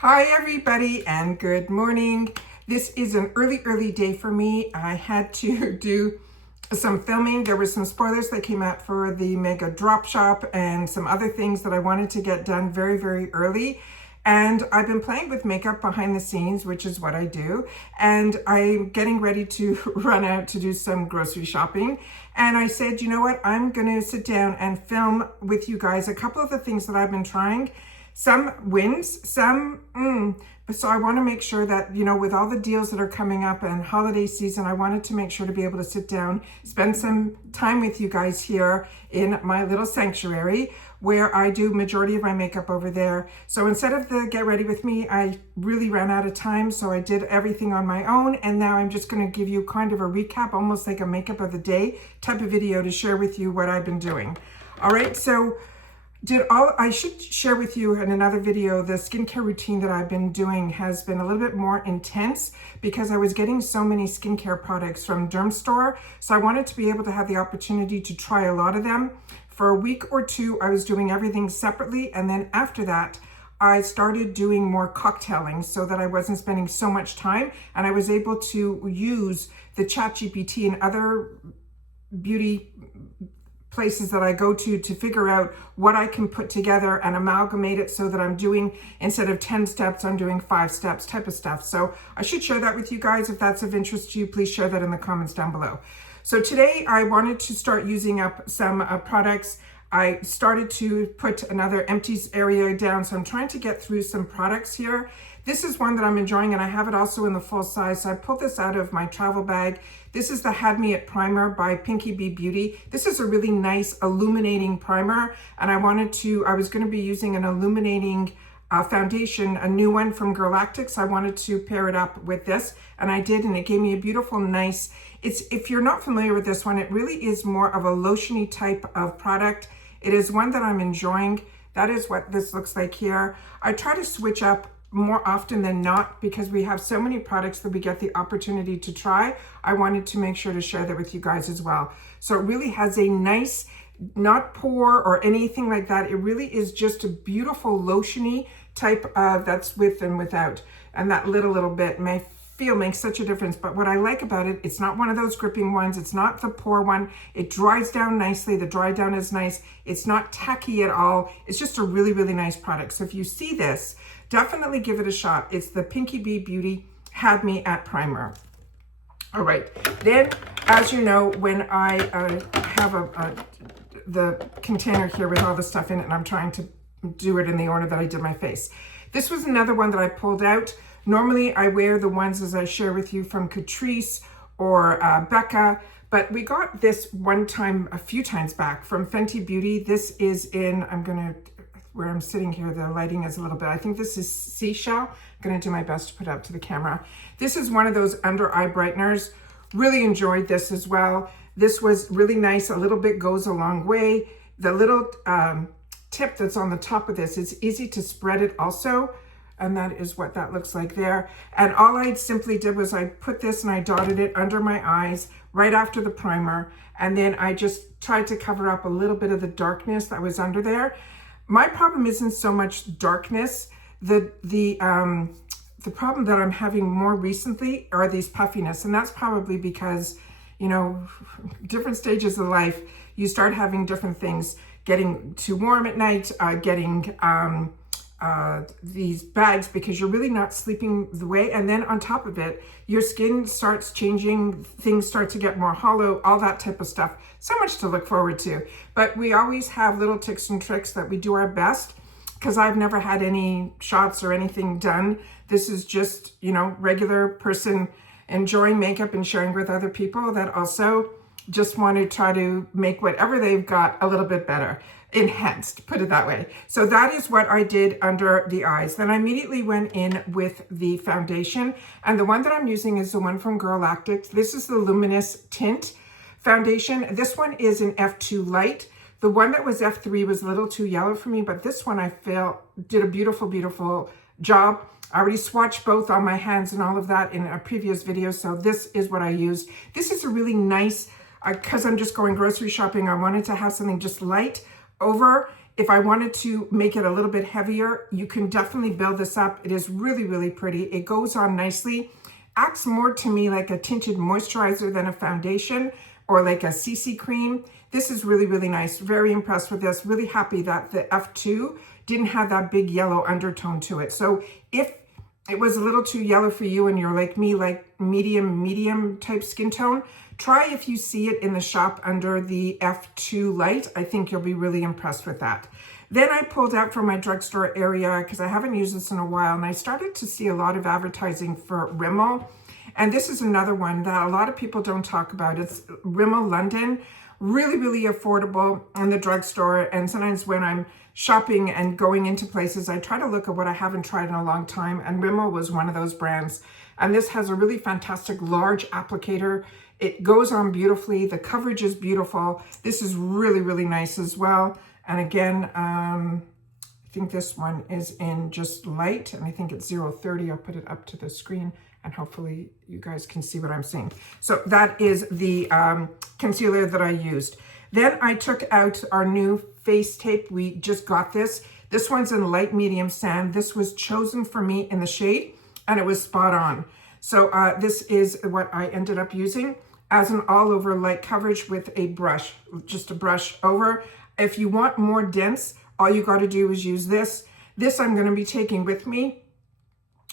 Hi everybody and good morning. This is an early day for me. I had to do some filming. There were some spoilers that came out for the Mega Drop Shop and some other things that I wanted to get done very early. And I've been playing with makeup behind the scenes, which is what I do. And I'm getting ready to run out to do some grocery shopping. And I said, you know what? I'm gonna sit down and film with you guys a couple of the things that I've been trying. Some wins, some, so I want to make sure that, you know, with all the deals that are coming up and holiday season, I wanted to make sure to be able to sit down, spend some time with you guys here in my little sanctuary where I do majority of my makeup over there. So instead of the get ready with me, I really ran out of time. So I did everything on my own. And now I'm just going to give you kind of a recap, almost like a makeup of the day type of video to share with you what I've been doing. All right. So I should share with you in another video, the skincare routine that I've been doing has been a little bit more intense because I was getting so many skincare products from Derm Store. So I wanted to be able to have the opportunity to try a lot of them. For a week or two, I was doing everything separately. And then after that, I started doing more cocktailing so that I wasn't spending so much time. And I was able to use the ChatGPT and other beauty places that I go to figure out what I can put together and amalgamate it so that I'm doing, instead of 10 steps, I'm doing 5 steps type of stuff. So I should share that with you guys. If that's of interest to you, please share that in the comments down below. So today I wanted to start using up some products. I started to put another empties area down. So I'm trying to get through some products here. This is one that I'm enjoying and I have it also in the full size. So I pulled this out of my travel bag. This is the Had Me At Primer by Pinky Bee Beauty. This is a really nice illuminating primer. And I was gonna be using an illuminating foundation, a new one from Galactic. I wanted to pair it up with this and I did, and it gave me a beautiful, nice, if you're not familiar with this one, it really is more of a lotiony type of product. It is one that I'm enjoying. That is what this looks like here. I try to switch up more often than not because we have so many products that we get the opportunity to try. I wanted to make sure to share that with you guys as well. So it really has a nice, not pore or anything like that. It really is just a beautiful lotiony type of, that's with and without. And that little bit makes such a difference. But what I like about it, it's not one of those gripping ones. It's not the pore one. It dries down nicely. The dry down is nice. It's not tacky at all. It's just a really nice product. So if you see this, definitely give it a shot. It's the Pinky Bee Beauty Had Me At Primer. All right, then, as you know, when I have the container here with all the stuff in it, and I'm trying to do it in the order that I did my face. This was another one that I pulled out. Normally, I wear the ones, as I share with you, from Catrice or Becca, but we got this one time, a few times back from Fenty Beauty. This is in, where I'm sitting here, the lighting is a little bit, I think this is Seashell. I'm gonna do my best to put up to the camera. This is one of those under eye brighteners. Really enjoyed this as well. This was really nice. A little bit goes a long way. The little tip that's on the top of this, it's easy to spread it also. And that is what that looks like there. And all I simply did was I put this and I dotted it under my eyes right after the primer. And then I just tried to cover up a little bit of the darkness that was under there. My problem isn't so much darkness. The problem that I'm having more recently are these puffiness. And that's probably because, you know, different stages of life, you start having different things, getting too warm at night, getting these bags because you're really not sleeping the way. And then on top of it, your skin starts changing, things start to get more hollow, all that type of stuff. So much to look forward to. But we always have little tips and tricks that we do our best, because I've never had any shots or anything done. This is just, you know, regular person enjoying makeup and sharing with other people that also just want to try to make whatever they've got a little bit better. Enhanced, put it that way. So that is what I did under the eyes. Then I immediately went in with the foundation, and the one that I'm using is the one from Galactic. This is the Luminous Tint foundation. This one is an F2 light. The one that was F3 was a little too yellow for me, but this one I feel did a beautiful job. I already swatched both on my hands and all of that in a previous video, so this is what I used. This is a really nice, because I'm just going grocery shopping, I wanted to have something just light over if I wanted to make it a little bit heavier, you can definitely build this up. It is really, really pretty. It goes on nicely. Acts more to me like a tinted moisturizer than a foundation or like a CC cream. This is really, really nice. Very impressed with this. Really happy that the F2 didn't have that big yellow undertone to it. So if it was a little too yellow for you and you're like me, like medium type skin tone, try if you see it in the shop under the F2 light. I think you'll be really impressed with that. Then I pulled out from my drugstore area because I haven't used this in a while, and I started to see a lot of advertising for Rimmel. And this is another one that a lot of people don't talk about. It's Rimmel London. Really, really affordable in the drugstore. And sometimes when I'm shopping and going into places, I try to look at what I haven't tried in a long time. And Rimmel was one of those brands. And this has a really fantastic large applicator. It goes on beautifully. The coverage is beautiful. This is really, really nice as well. And again, I think this one is in just light, and I think it's 030. I'll put it up to the screen and hopefully you guys can see what I'm saying. So that is the concealer that I used. Then I took out our new face tape. We just got this. This one's in light medium sand. This was chosen for me in the shade and it was spot on. So this is what I ended up using as an all over light coverage with a brush, just a brush over. If you want more dense, all you got to do is use this. This I'm going to be taking with me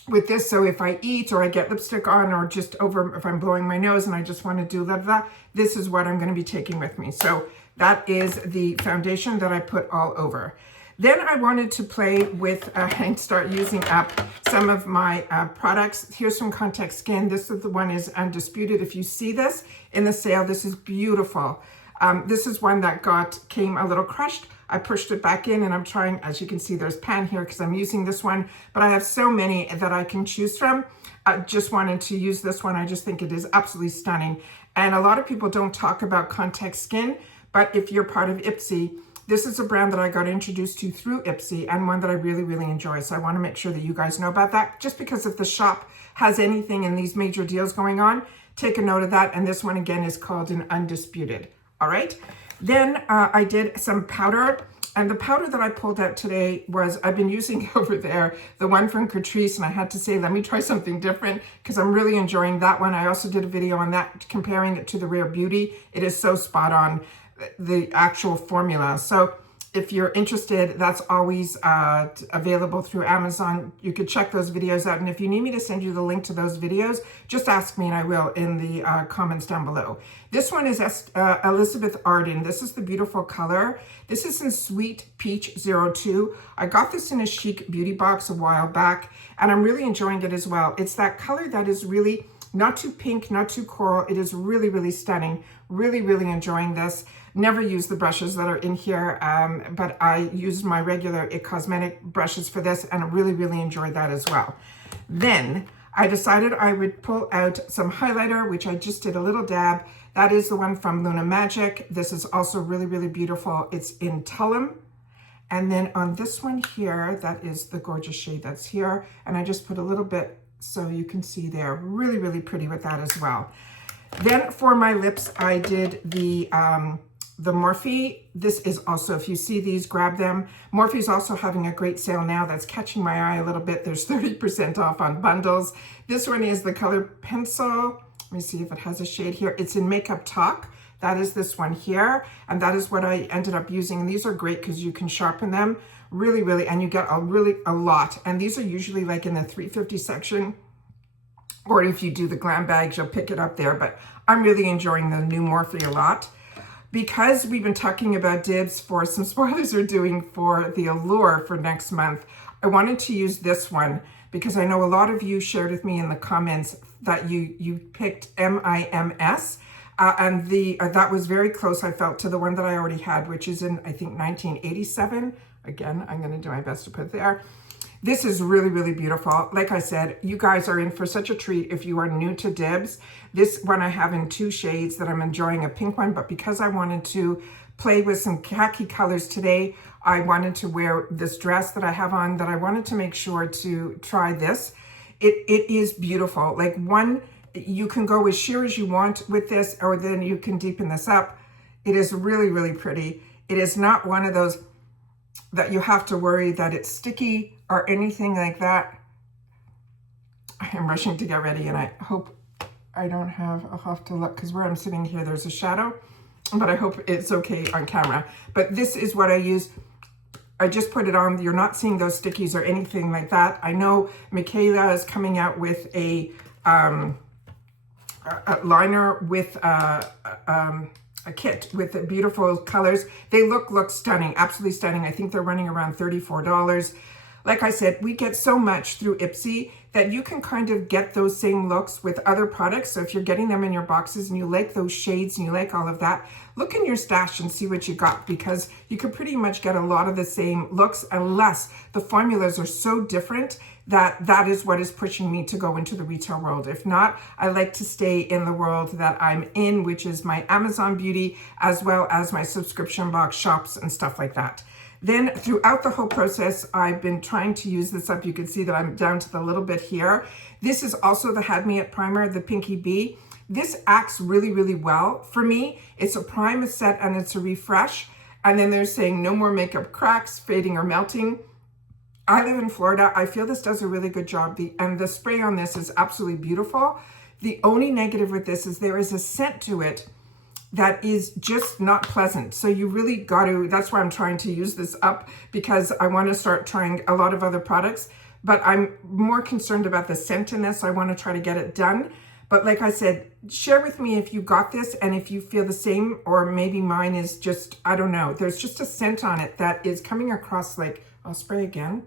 with this. So if I eat or I get lipstick on or just over, if I'm blowing my nose and I just want to do that, this is what I'm going to be taking with me. So that is the foundation that I put all over. Then I wanted to play with and start using up some of my products. Here's from Contact Skin. This is the one is Undisputed. If you see this in the sale, this is beautiful. This is one that came a little crushed. I pushed it back in and I'm trying, as you can see, there's pan here because I'm using this one, but I have so many that I can choose from. I just wanted to use this one. I just think it is absolutely stunning. And a lot of people don't talk about Contact Skin, but if you're part of IPSY, this is a brand that I got introduced to through IPSY and one that I really, really enjoy. So I want to make sure that you guys know about that. Just because if the shop has anything in these major deals going on, take a note of that. And this one again is called an Undisputed. All right. Then I did some powder, and the powder that I pulled out today was, I've been using over there, the one from Catrice, and I had to say, let me try something different because I'm really enjoying that one. I also did a video on that, comparing it to the Rare Beauty. It is so spot on, the actual formula. So if you're interested, that's always available through Amazon. You could check those videos out. And if you need me to send you the link to those videos, just ask me and I will in the comments down below. This one is Elizabeth Arden. This is the beautiful color. This is in Sweet Peach 02. I got this in a Chic beauty box a while back, and I'm really enjoying it as well. It's that color that is really not too pink, not too coral. It is really, really stunning. Really, really enjoying this. Never use the brushes that are in here, but I used my regular IT Cosmetic brushes for this, and I really, really enjoyed that as well. Then I decided I would pull out some highlighter, which I just did a little dab. That is the one from Luna Magic. This is also really, really beautiful. It's in Tullum. And then on this one here, that is the gorgeous shade that's here. And I just put a little bit so you can see there. Really, really pretty with that as well. Then for my lips, I did the Morphe. This is also, if you see these, grab them. Morphe is also having a great sale now that's catching my eye a little bit. There's 30% off on bundles. This one is the color Pencil. Let me see if it has a shade here. It's in Makeup Talk. That is this one here. And that is what I ended up using. And these are great because you can sharpen them really, really, and you get a lot. And these are usually like in the $3.50 section. Or if you do the glam bags, you'll pick it up there. But I'm really enjoying the new Morphe a lot. Because we've been talking about dibs for some spoilers we're doing for the Allure for next month, I wanted to use this one because I know a lot of you shared with me in the comments that you picked MIMS. And that was very close, I felt, to the one that I already had, which is in, I think, 1987. Again, I'm going to do my best to put there. This is really, really beautiful. Like I said, you guys are in for such a treat if you are new to dibs. This one I have in 2 shades that I'm enjoying, a pink one, but because I wanted to play with some khaki colors today, I wanted to wear this dress that I have on, that I wanted to make sure to try this. It is beautiful. Like one, you can go as sheer as you want with this, or then you can deepen this up. It is really, really pretty. It is not one of those that you have to worry that it's sticky or anything like that. I'm rushing to get ready, and I hope I don't have, I'll have to look, because where I'm sitting here, there's a shadow, but I hope it's okay on camera. But this is what I use. I just put it on. You're not seeing those stickies or anything like that. I know Michaela is coming out with a liner with a kit with beautiful colors. They look stunning, absolutely stunning. I think they're running around $34. Like I said, we get so much through IPSY that you can kind of get those same looks with other products. So if you're getting them in your boxes and you like those shades and you like all of that, look in your stash and see what you got, because you could pretty much get a lot of the same looks, unless the formulas are so different that is what is pushing me to go into the retail world. If not, I like to stay in the world that I'm in, which is my Amazon beauty, as well as my subscription box shops and stuff like that. Then throughout the whole process, I've been trying to use this up. You can see that I'm down to the little bit here. This is also the Had Me At primer, the Pinky Bee. This acts really, really well. For me, it's a prime, a set, and it's a refresh. And then they're saying no more makeup cracks, fading, or melting. I live in Florida. I feel this does a really good job. And the spray on this is absolutely beautiful. The only negative with this is there is a scent to it that is just not pleasant. So you really got to, that's why I'm trying to use this up, because I want to start trying a lot of other products, but I'm more concerned about the scent in this. So I want to try to get it done. But like I said, share with me if you got this and if you feel the same, or maybe mine is just, I don't know. There's just a scent on it that is coming across like, I'll spray again.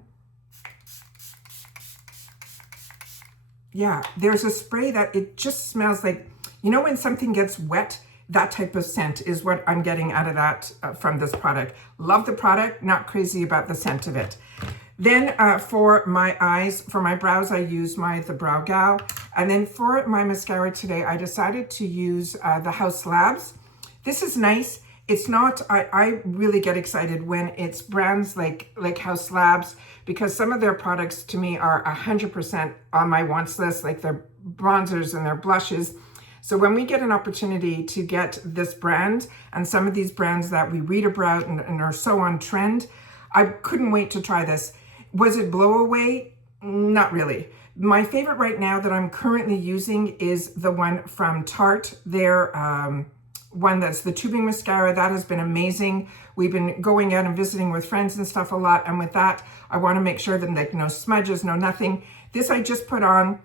Yeah, there's a spray that it just smells like, you know, when something gets wet, that type of scent is what I'm getting out of that from this product. Love the product, not crazy about the scent of it. Then for my eyes, for my brows, I use the Brow Gal. And then for my mascara today, I decided to use the House Labs. This is nice. It's not, I really get excited when it's brands like House Labs, because some of their products to me are 100% on my wants list, like their bronzers and their blushes. So when we get an opportunity to get this brand and some of these brands that we read about and are so on trend, I couldn't wait to try this. Was it blow away? Not really. My favorite right now that I'm currently using is the one from Tarte. Their one that's the tubing mascara. That has been amazing. We've been going out and visiting with friends and stuff a lot. And with that, I want to make sure that like no smudges, no nothing. This I just put on.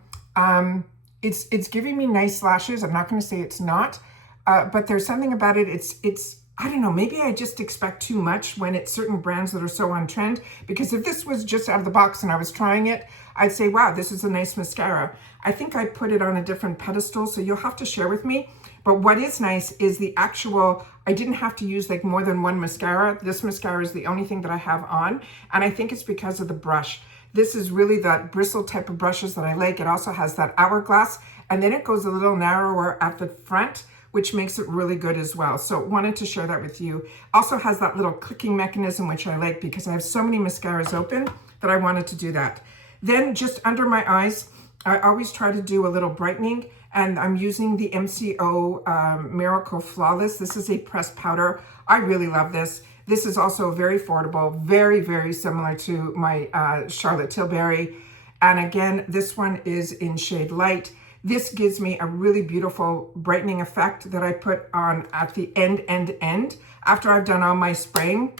It's giving me nice lashes. I'm not going to say it's not, but there's something about it. It's I don't know, maybe I just expect too much when it's certain brands that are so on trend, because if this was just out of the box and I was trying it, I'd say, wow, this is a nice mascara. I think I put it on a different pedestal, so you'll have to share with me. But what is nice is the actual, I didn't have to use like more than one mascara. This mascara is the only thing that I have on, and I think it's because of the brush. This is really that bristle type of brushes that I like. It also has that hourglass, and then it goes a little narrower at the front, which makes it really good as well. So wanted to share that with you. Also has that little clicking mechanism, which I like because I have so many mascaras open that I wanted to do that. Then just under my eyes, I always try to do a little brightening, and I'm using the MCO Miracle Flawless. This is a pressed powder. I really love this. This is also very affordable, very, very similar to my Charlotte Tilbury. And again, this one is in shade light. This gives me a really beautiful brightening effect that I put on at the end. After I've done all my spraying,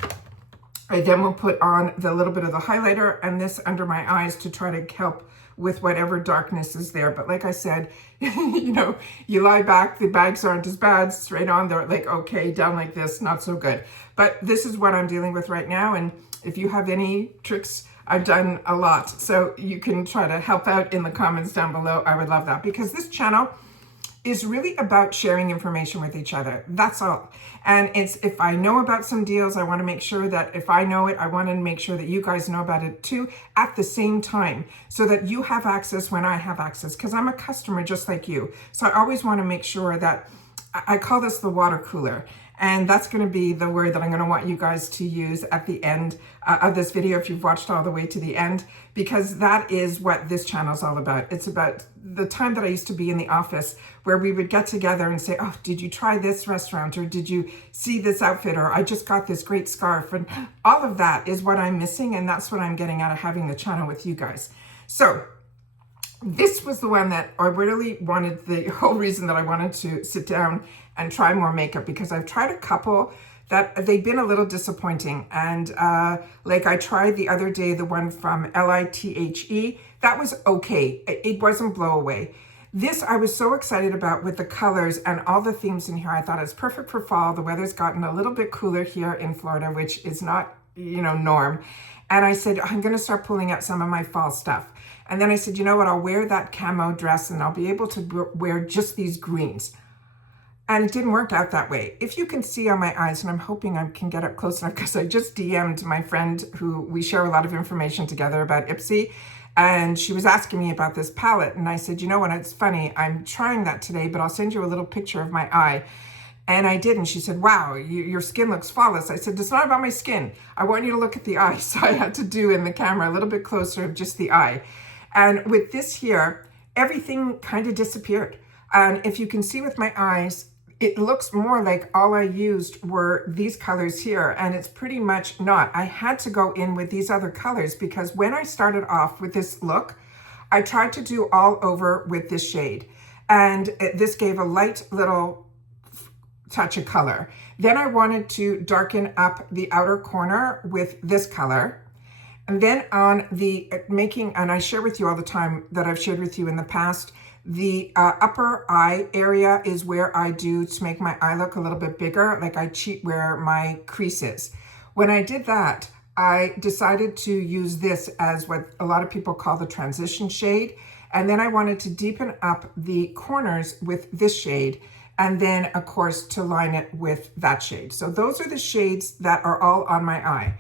I then will put on the little bit of the highlighter and this under my eyes to try to help with whatever darkness is there. But like I said, you know, you lie back, the bags aren't as bad, straight on, they're like, okay, down like this, not so good. But this is what I'm dealing with right now. And if you have any tricks, I've done a lot. So you can try to help out in the comments down below. I would love that, because this channel is really about sharing information with each other. That's all. And it's, if I know about some deals, I want to make sure that if I know it, I want to make sure that you guys know about it too at the same time, so that you have access when I have access, because I'm a customer just like you. So I always want to make sure that I call this the water cooler. And that's going to be the word that I'm going to want you guys to use at the end of this video if you've watched all the way to the end, because that is what this channel is all about. It's about the time that I used to be in the office where we would get together and say, oh, did you try this restaurant? Or did you see this outfit? Or I just got this great scarf. And all of that is what I'm missing. And that's what I'm getting out of having the channel with you guys. So this was the one that I really wanted, the whole reason that I wanted to sit down and try more makeup, because I've tried a couple that they've been a little disappointing. And like I tried the other day, the one from LITHE, that was okay. It wasn't blow away. This I was so excited about with the colors and all the themes in here. I thought it's perfect for fall. The weather's gotten a little bit cooler here in Florida, which is not, you know, norm. And I said, I'm going to start pulling out some of my fall stuff. And then I said, you know what, I'll wear that camo dress and I'll be able to wear just these greens. And it didn't work out that way. If you can see on my eyes, and I'm hoping I can get up close enough because I just DM'd my friend who we share a lot of information together about IPSY. And she was asking me about this palette. And I said, you know what, it's funny, I'm trying that today, but I'll send you a little picture of my eye. And I did, and she said, wow, your skin looks flawless. I said, it's not about my skin. I want you to look at the eye. So I had to do in the camera a little bit closer of just the eye. And with this here, everything kind of disappeared. And if you can see with my eyes, it looks more like all I used were these colors here, and it's pretty much not. I had to go in with these other colors because when I started off with this look, I tried to do all over with this shade. And this gave a light little touch of color. Then I wanted to darken up the outer corner with this color. And then on the making, and I share with you all the time that I've shared with you in the past, the upper eye area is where I do to make my eye look a little bit bigger, like I cheat where my crease is. When I did that, I decided to use this as what a lot of people call the transition shade. And then I wanted to deepen up the corners with this shade. And then, of course, to line it with that shade. So those are the shades that are all on my eye.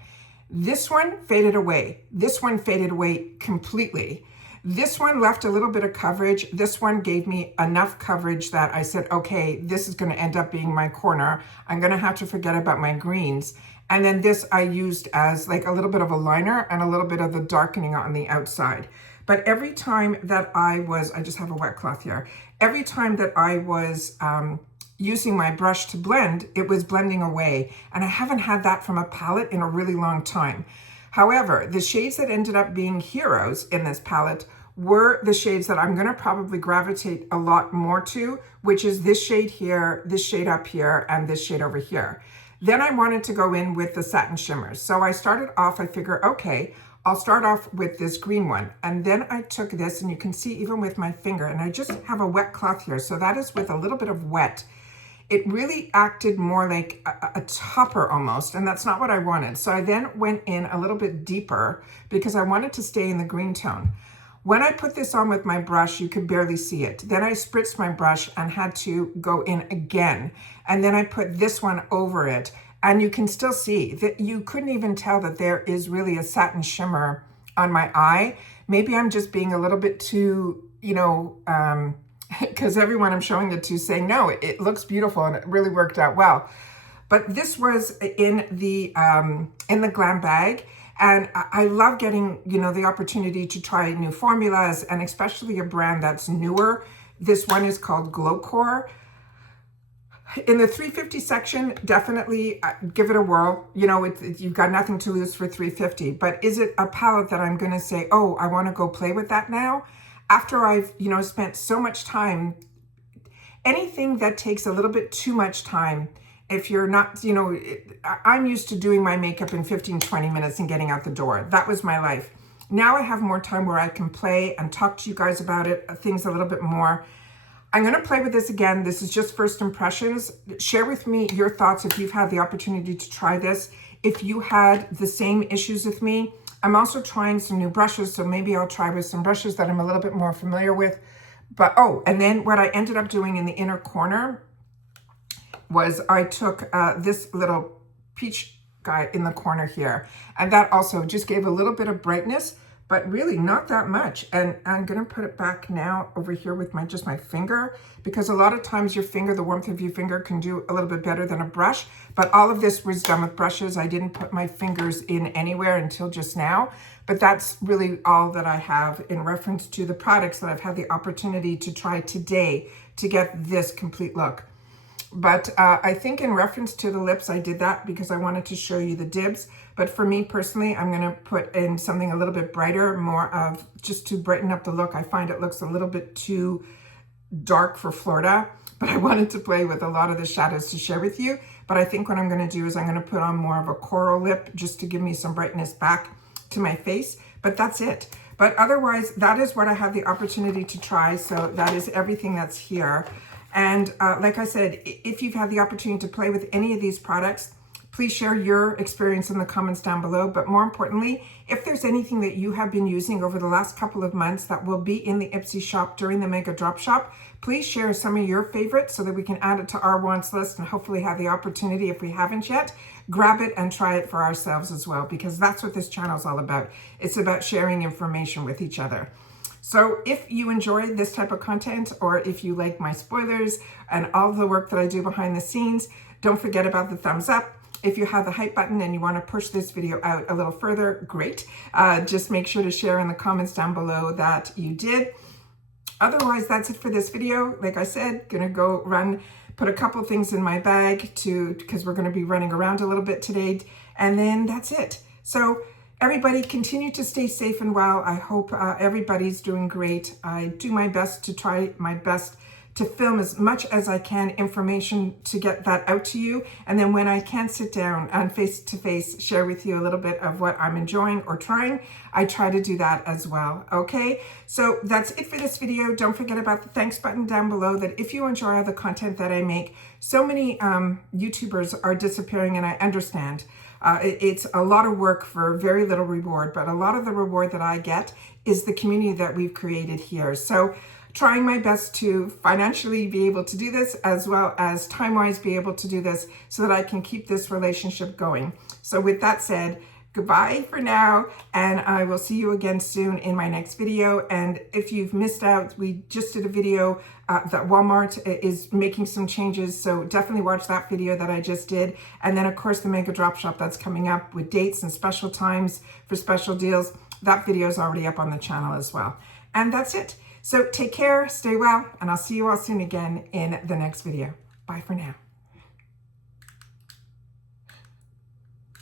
This one faded away. This one faded away completely. This one left a little bit of coverage. This one gave me enough coverage that I said, okay, this is going to end up being my corner. I'm going to have to forget about my greens. And then this I used as like a little bit of a liner and a little bit of the darkening on the outside. But every time that I just have a wet cloth here. Every time that I was using my brush to blend, it was blending away. And I haven't had that from a palette in a really long time. However, the shades that ended up being heroes in this palette were the shades that I'm going to probably gravitate a lot more to, which is this shade here, this shade up here, and this shade over here. Then I wanted to go in with the satin shimmers. So I started off, I figure, okay, I'll start off with this green one. And then I took this, and you can see even with my finger, and I just have a wet cloth here. So that is with a little bit of wet. It really acted more like a topper almost, and that's not what I wanted. So I then went in a little bit deeper because I wanted to stay in the green tone. When I put this on with my brush, you could barely see it. Then I spritzed my brush and had to go in again. And then I put this one over it. And you can still see that you couldn't even tell that there is really a satin shimmer on my eye. Maybe I'm just being a little bit too, you know, because everyone I'm showing it to saying, no, it looks beautiful and it really worked out well. But this was in the glam bag. And I love getting, you know, the opportunity to try new formulas, and especially a brand that's newer. This one is called Glowcore. In the 350 section, definitely give it a whirl. You know, you've got nothing to lose for 350. But is it a palette that I'm going to say, oh, I want to go play with that now? After I've, you know, spent so much time, anything that takes a little bit too much time, if you're not, you know, I'm used to doing my makeup in 15, 20 minutes and getting out the door. That was my life. Now I have more time where I can play and talk to you guys about it, things a little bit more. I'm going to play with this again. This is just first impressions. Share with me your thoughts if you've had the opportunity to try this. If you had the same issues with me. I'm also trying some new brushes, so maybe I'll try with some brushes that I'm a little bit more familiar with. But, oh, and then what I ended up doing in the inner corner was I took this little peach guy in the corner here. And that also just gave a little bit of brightness, but really not that much. And I'm gonna put it back now over here with just my finger, because a lot of times your finger, the warmth of your finger can do a little bit better than a brush, but all of this was done with brushes. I didn't put my fingers in anywhere until just now, but that's really all that I have in reference to the products that I've had the opportunity to try today to get this complete look. But I think in reference to the lips, I did that because I wanted to show you the dibs. But for me personally, I'm gonna put in something a little bit brighter, more of just to brighten up the look. I find it looks a little bit too dark for Florida, but I wanted to play with a lot of the shadows to share with you. But I think what I'm gonna do is I'm gonna put on more of a coral lip just to give me some brightness back to my face, but that's it. But otherwise, that is what I had the opportunity to try. So that is everything that's here. And like I said, if you've had the opportunity to play with any of these products, please share your experience in the comments down below. But more importantly, if there's anything that you have been using over the last couple of months that will be in the IPSY shop during the Mega Drop Shop, please share some of your favorites so that we can add it to our wants list and hopefully have the opportunity, if we haven't yet, grab it and try it for ourselves as well, because that's what this channel is all about. It's about sharing information with each other. So if you enjoy this type of content, or if you like my spoilers and all the work that I do behind the scenes, don't forget about the thumbs up. If you have the hype button and you want to push this video out a little further, great. Just make sure to share in the comments down below that you did. Otherwise, that's it for this video. Like I said, gonna go put a couple things in my bag because we're gonna be running around a little bit today, and then that's it. So everybody continue to stay safe and well. I hope everybody's doing great. I do my best to try my best to film as much as I can information to get that out to you. And then when I can sit down and face to face share with you a little bit of what I'm enjoying or trying, I try to do that as well. Okay, so that's it for this video. Don't forget about the thanks button down below, that if you enjoy all the content that I make, so many YouTubers are disappearing, and I understand. It's a lot of work for very little reward, but a lot of the reward that I get is the community that we've created here. So trying my best to financially be able to do this, as well as time-wise be able to do this, so that I can keep this relationship going. So with that said, goodbye for now, and I will see you again soon in my next video. And if you've missed out, we just did a video that Walmart is making some changes, so definitely watch that video that I just did. And then of course the Mega Drop Shop that's coming up with dates and special times for special deals. That video is already up on the channel as well. And that's it. So take care, stay well, and I'll see you all soon again in the next video. Bye for now.